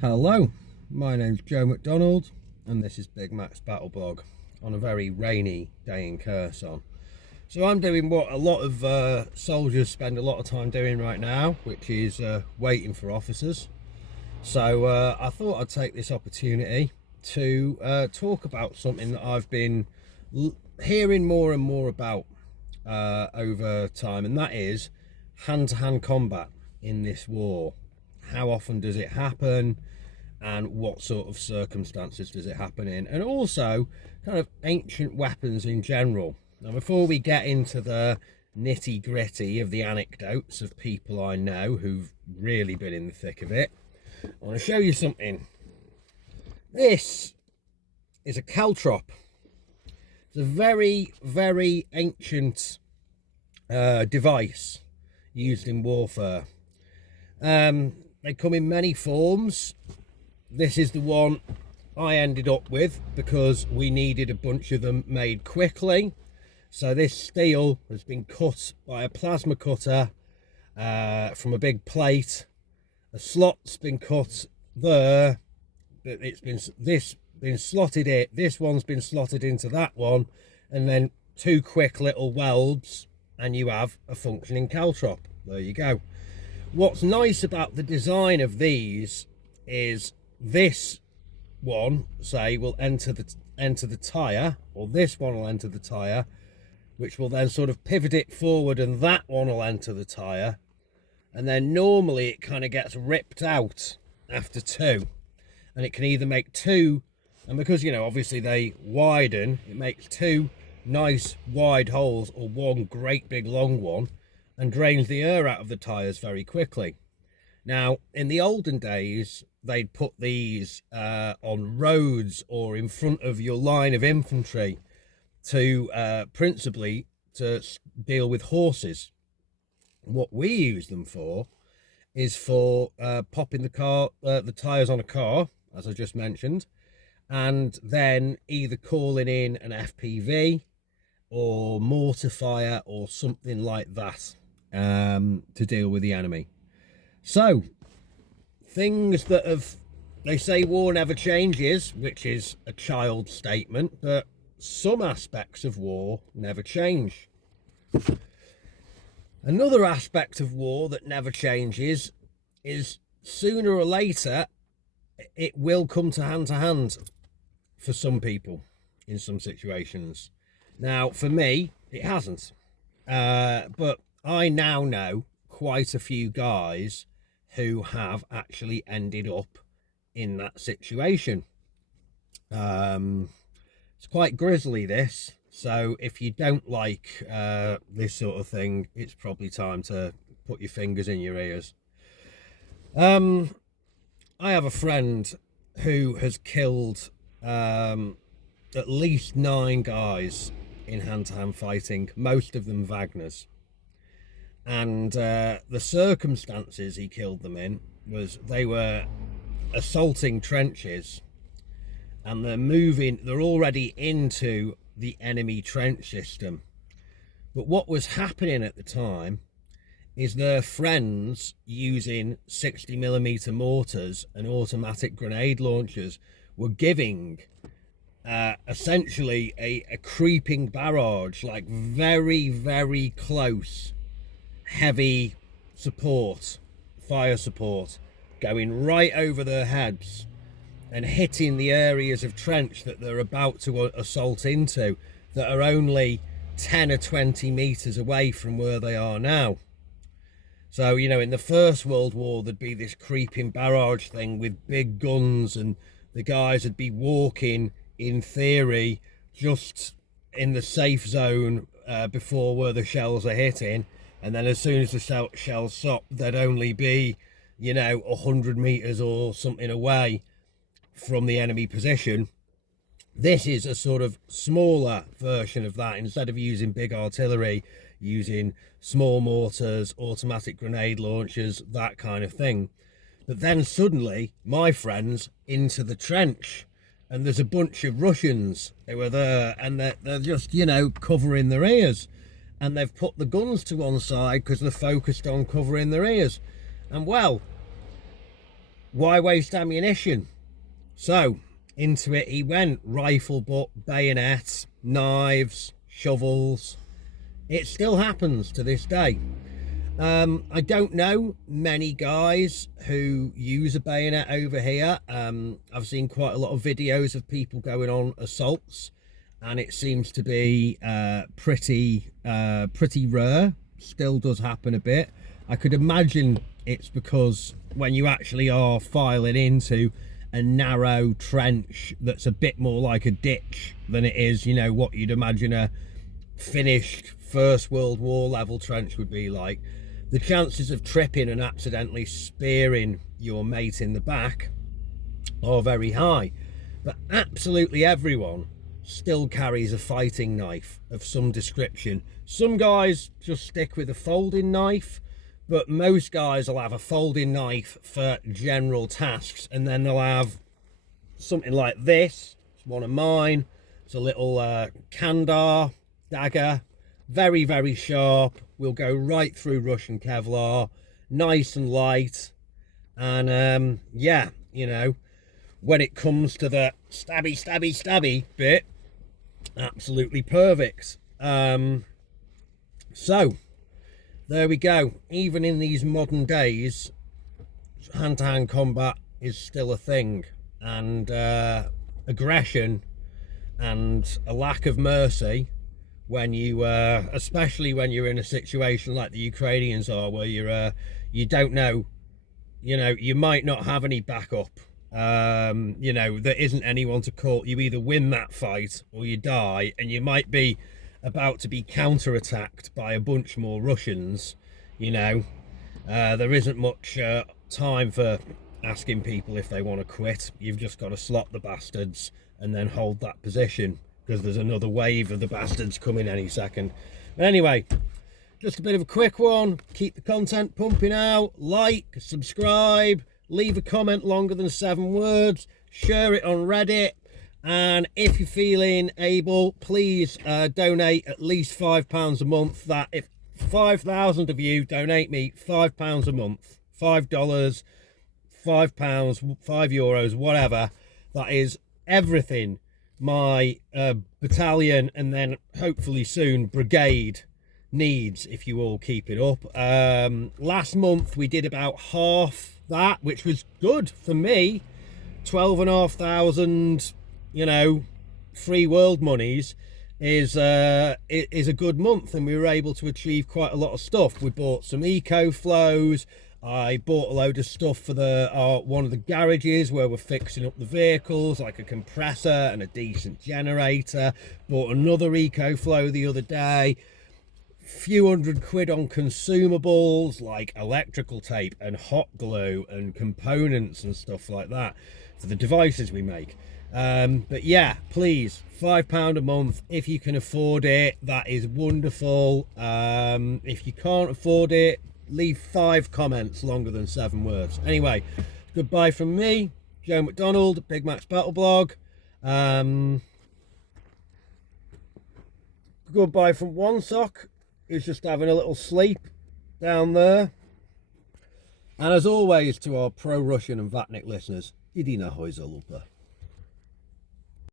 Hello, my name's Joe McDonald and this is Big Mac's Battle Blog on a very rainy day in Kherson. So I'm doing what a lot of soldiers spend a lot of time doing right now, which is waiting for officers. So I thought I'd take this opportunity to talk about something that I've been hearing more and more about over time, and that is hand-to-hand combat in this war. How often does it happen, and what sort of circumstances does it happen in, and also kind of ancient weapons in general. Now, before we get into the nitty-gritty of the anecdotes of people I know who've really been in the thick of it, I want to show you something. This is a caltrop. It's a very, very ancient device used in warfare. They come in many forms. This is the one I ended up with because we needed a bunch of them made quickly. So this steel has been cut by a plasma cutter from a big plate. A slot's been cut there. It's been slotted in. This one's been slotted into that one, and then two quick little welds, and you have a functioning caltrop. There you go. What's nice about the design of these is this one, say, will enter the tire, or this one will enter the tire, which will then sort of pivot it forward, and that one will enter the tire, and then normally it kind of gets ripped out after two, and it can either make two, and because, you know, obviously they widen, it makes two nice wide holes, or one great big long one, and drains the air out of the tires very quickly. Now, in the olden days, they'd put these on roads or in front of your line of infantry to principally to deal with horses. What we use them for is for popping the tires on a car, as I just mentioned, and then either calling in an FPV or mortar fire or something like that to deal with the enemy. So, things that they say war never changes, which is a child's statement, but some aspects of war never change. Another aspect of war that never changes is sooner or later it will come to hand for some people in some situations. Now, for me, it hasn't. But I now know quite a few guys who have actually ended up in that situation. It's quite grisly, this. So if you don't like this sort of thing, it's probably time to put your fingers in your ears. I have a friend who has killed at least 9 guys in hand-to-hand fighting, most of them Wagners. And the circumstances he killed them in was they were assaulting trenches, and they're already into the enemy trench system. But what was happening at the time is their friends using 60mm mortars and automatic grenade launchers were giving essentially a creeping barrage, like very, very close heavy support, fire support, going right over their heads and hitting the areas of trench that they're about to assault into, that are only 10 or 20 meters away from where they are now. So, you know, in the First World War, there'd be this creeping barrage thing with big guns, and the guys would be walking, in theory, just in the safe zone before where the shells are hitting. And then as soon as the shells stop, they'd only be, you know, 100 meters or something away from the enemy position. This is a sort of smaller version of that. Instead of using big artillery, using small mortars, automatic grenade launchers, that kind of thing. But then suddenly, my friends into the trench, and there's a bunch of Russians who were there, and they're just, you know, covering their ears. And they've put the guns to one side because they're focused on covering their ears. And well, why waste ammunition? So into it he went, rifle butt, bayonets, knives, shovels. It still happens to this day. I don't know many guys who use a bayonet over here. I've seen quite a lot of videos of people going on assaults, and it seems to be pretty rare. Still does happen a bit. I could imagine it's because when you actually are filing into a narrow trench that's a bit more like a ditch than it is, you know, what you'd imagine a finished First World War level trench would be like, the chances of tripping and accidentally spearing your mate in the back are very high. But absolutely everyone still carries a fighting knife of some description. Some guys just stick with a folding knife, but most guys will have a folding knife for general tasks, and then they'll have something like this. It's one of mine. It's a little Kandar dagger, very, very sharp. Will go right through Russian Kevlar, nice and light. And yeah, you know, when it comes to the stabby bit, absolutely perfect. So there we go. Even in these modern days, hand-to-hand combat is still a thing, and aggression and a lack of mercy when you especially when you're in a situation like the Ukrainians are, where you don't know, you know, you might not have any backup. You know, there isn't anyone to call. You either win that fight or you die, and you might be about to be counter-attacked by a bunch more Russians. You know, there isn't much time for asking people if they want to quit. You've just got to slot the bastards and then hold that position, because there's another wave of the bastards coming any second. But anyway, just a bit of a quick one. Keep the content pumping out. Like, subscribe, leave a comment longer than 7 words, share it on Reddit, and if you're feeling able, please donate at least £5 a month. That if 5,000 of you donate me £5 a month, $5, £5, €5, whatever, that is everything my battalion, and then hopefully soon brigade, needs, if you all keep it up. Last month we did about half that, which was good for me. 12,500, you know, free world monies is a good month, and we were able to achieve quite a lot of stuff. We bought some eco flows. I bought a load of stuff for one of the garages where we're fixing up the vehicles, like a compressor and a decent generator. Bought another eco flow the other day. Few £100 on consumables like electrical tape and hot glue and components and stuff like that for the devices we make. But yeah, please, £5 a month if you can afford it. That is wonderful. If you can't afford it, leave 5 comments longer than 7 words. Anyway, goodbye from me, Joe McDonald, Big Mac's Battle Blog. Goodbye from one sock, who's just having a little sleep down there. And as always, to our pro-Russian and Vatnik listeners, Idina Hojza Lupa.